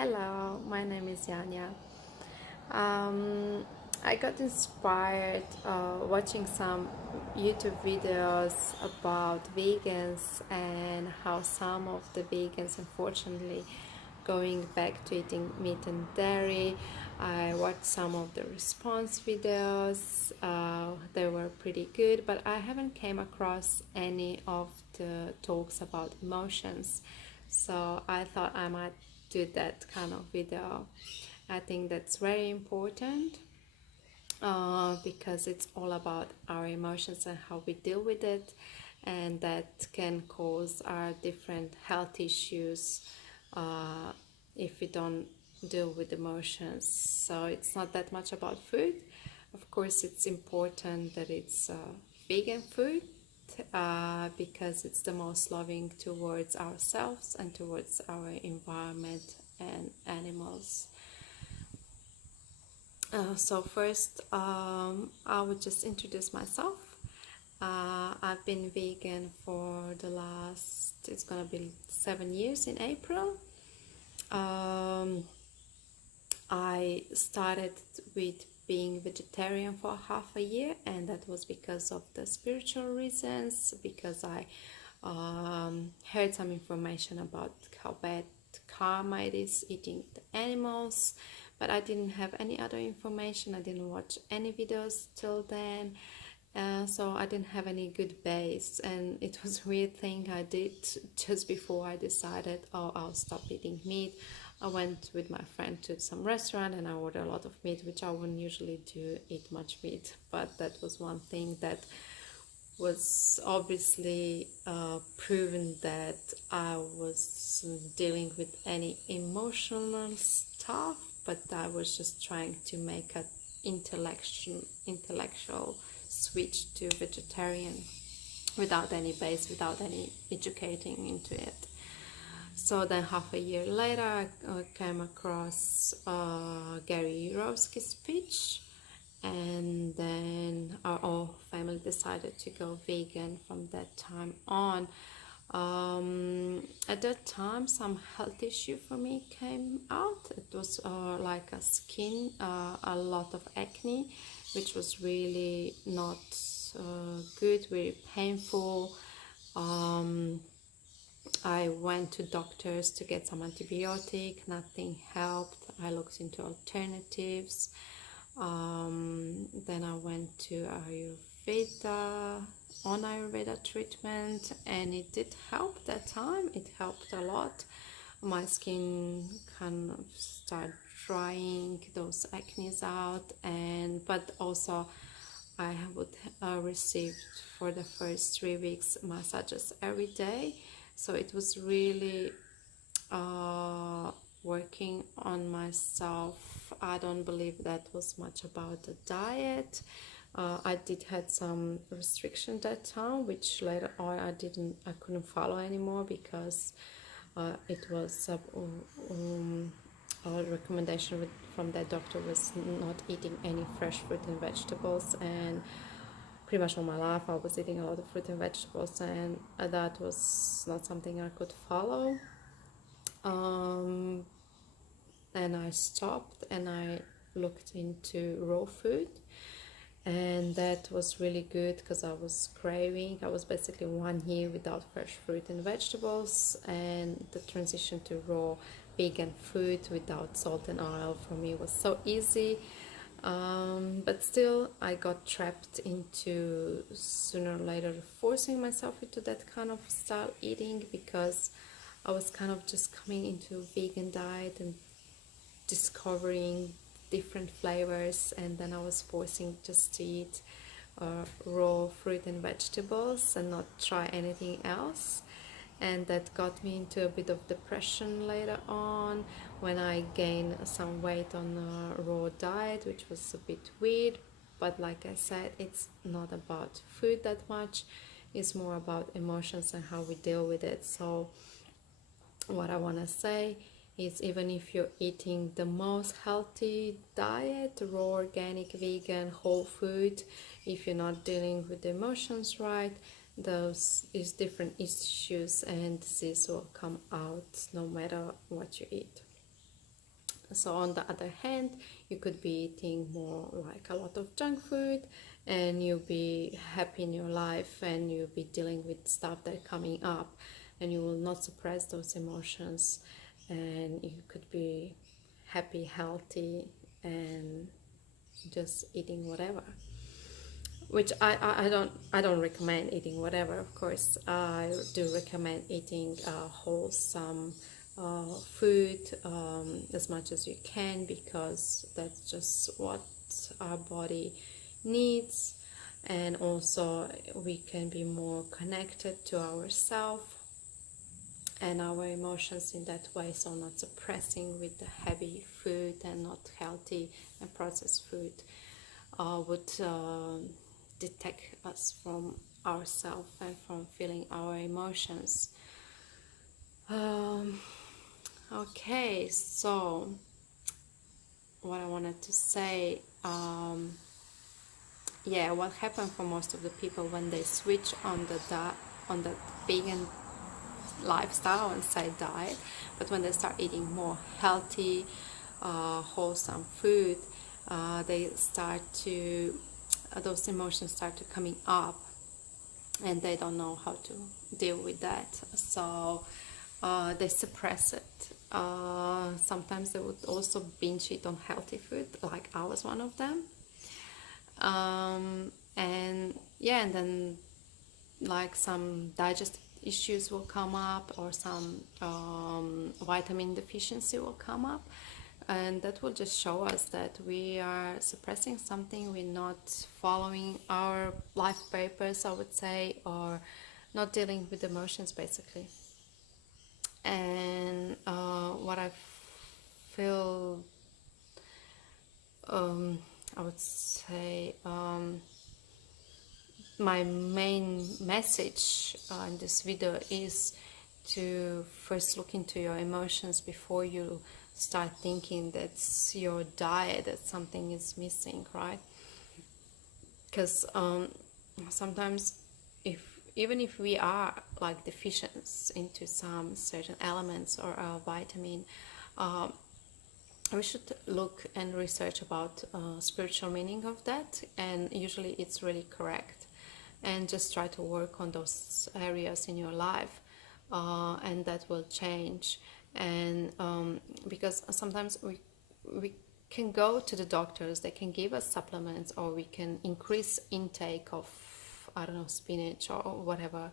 Hello, my name is Yanya. Um, I got inspired watching some YouTube videos about vegans and how some of the vegans, unfortunately, going back to eating meat and dairy. I watched some of the response videos. They were pretty good, but I haven't came across any of the talks about emotions. So I thought I might do that kind of video. I think that's very important because it's all about our emotions and how we deal with it, and that can cause our different health issues uh, if we don't deal with emotions. So it's not that much about food. Of course, it's important that it's vegan food because it's the most loving towards ourselves and towards our environment and animals. So first, I would just introduce myself. I've been vegan for the last, it's gonna be 7 years in April. I started with being vegetarian for half a year, and that was because of the spiritual reasons, because I heard some information about how bad karma it is eating the animals, but I didn't have any other information. I didn't watch any videos till then. So I didn't have any good base, and it was a weird thing I did just before I decided, oh, I'll stop eating meat. I went with my friend to some restaurant and I ordered a lot of meat, which I wouldn't usually do, eat much meat, but that was one thing that was obviously proven that I was dealing with any emotional stuff, but I was just trying to make an intellectual switch to vegetarian without any base, without any educating into it. So then half a year later, I came across Gary Yourofsky's speech, and then our whole family decided to go vegan from that time on. At that time, some health issue for me came out. It was like a skin, a lot of acne, which was really not good, very painful. I went to doctors to get some antibiotic, nothing helped. I looked into alternatives. Then I went to Ayurveda treatment, and it did help that time. It helped a lot. My skin kind of started drying those acnes out, but also I would receive for the first 3 weeks massages every day. So it was really working on myself. I don't believe that was much about the diet. I did had some restriction that time, which later on I couldn't follow anymore because it was a recommendation from that doctor was not eating any fresh fruit and vegetables, and pretty much all my life I was eating a lot of fruit and vegetables, and that was not something I could follow. And I stopped and I looked into raw food, and that was really good because I was craving. I was basically 1 year without fresh fruit and vegetables, and the transition to raw vegan food without salt and oil for me was so easy. But still I got trapped into sooner or later forcing myself into that kind of style eating, because I was kind of just coming into vegan diet and discovering different flavors, and then I was forcing just to eat raw fruit and vegetables and not try anything else. And that got me into a bit of depression later on when I gained some weight on a raw diet, which was a bit weird. But like I said, it's not about food that much, it's more about emotions and how we deal with it. So what I want to say is, even if you're eating the most healthy diet, raw, organic, vegan, whole food, if you're not dealing with the emotions right, those is different issues and disease will come out no matter what you eat. So on the other hand, you could be eating more like a lot of junk food, and you'll be happy in your life, and you'll be dealing with stuff that are coming up, and you will not suppress those emotions, and you could be happy, healthy, and just eating whatever. Which I don't recommend eating whatever. Of course, I do recommend eating wholesome food as much as you can, because that's just what our body needs, and also we can be more connected to ourselves and our emotions in that way, so not suppressing with the heavy food and not healthy and processed food would detach us from ourselves and from feeling our emotions. Okay, so what I wanted to say, yeah, what happened for most of the people when they switch on the vegan lifestyle and say diet, but when they start eating more healthy, wholesome food, they start to those emotions start to coming up, and they don't know how to deal with that, so they suppress it. Sometimes they would also binge eat on healthy food, like I was one of them. And yeah, and then like some digestive issues will come up, or some vitamin deficiency will come up, and that will just show us that we are suppressing something, we're not following our life purpose, I would say, or not dealing with emotions basically. And what I feel, I would say, my main message in this video is to first look into your emotions before you start thinking that's your diet, that something is missing, right? Because sometimes even if we are like deficient into some certain elements or a vitamin, we should look and research about spiritual meaning of that, and usually it's really correct, and just try to work on those areas in your life, and that will change. And because sometimes we can go to the doctors, they can give us supplements, or we can increase intake of, I don't know, spinach or whatever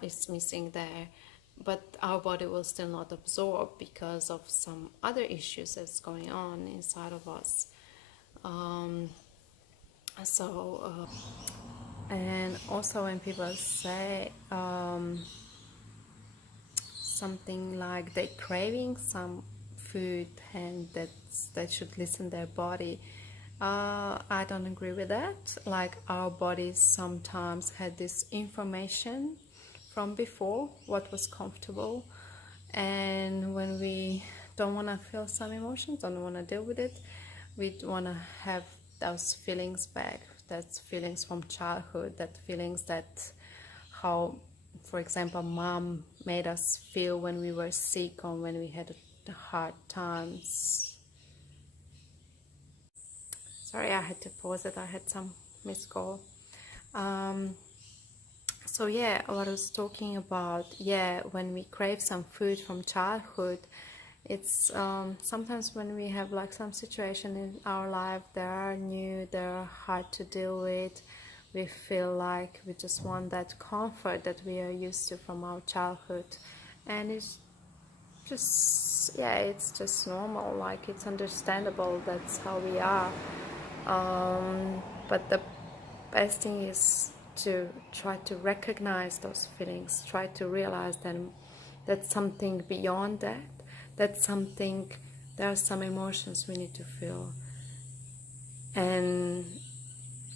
is missing there, but our body will still not absorb because of some other issues that's going on inside of us. And also when people say something like they're craving some food and that they should listen to their body, I don't agree with that. Like, our bodies sometimes had this information from before what was comfortable, and when we don't want to feel some emotions, don't want to deal with it, we want to have those feelings back. That's feelings from childhood, that feelings that how, for example, mom made us feel when we were sick or when we had hard times. Sorry, I had to pause it, I had some missed call. So yeah, what I was talking about, yeah, when we crave some food from childhood, it's sometimes when we have like some situation in our life that are new, that are hard to deal with, we feel like we just want that comfort that we are used to from our childhood, and it's just, yeah, it's just normal, like it's understandable, that's how we are. But the best thing is to try to recognize those feelings, try to realize them, that's something beyond that, that's something, there are some emotions we need to feel, and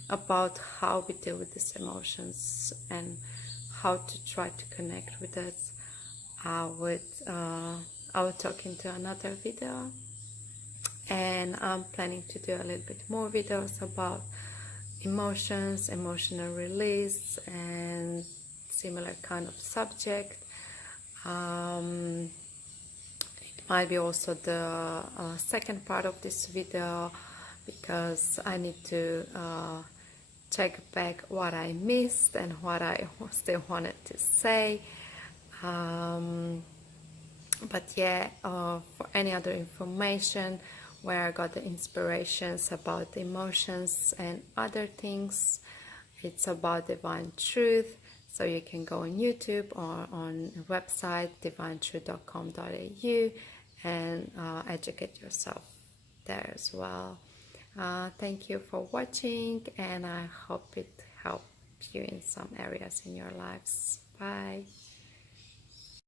about how we deal with these emotions and how to try to connect with it, I will talk into another video, and I'm planning to do a little bit more videos about emotions, emotional release, and similar kind of subject. might be also the second part of this video, because I need to check back what I missed and what I still wanted to say. But yeah, for any other information where I got the inspirations about the emotions and other things, it's about Divine Truth. So you can go on YouTube or on the website divinetruth.com.au and educate yourself there as well. Thank you for watching, and I hope it helped you in some areas in your lives. Bye.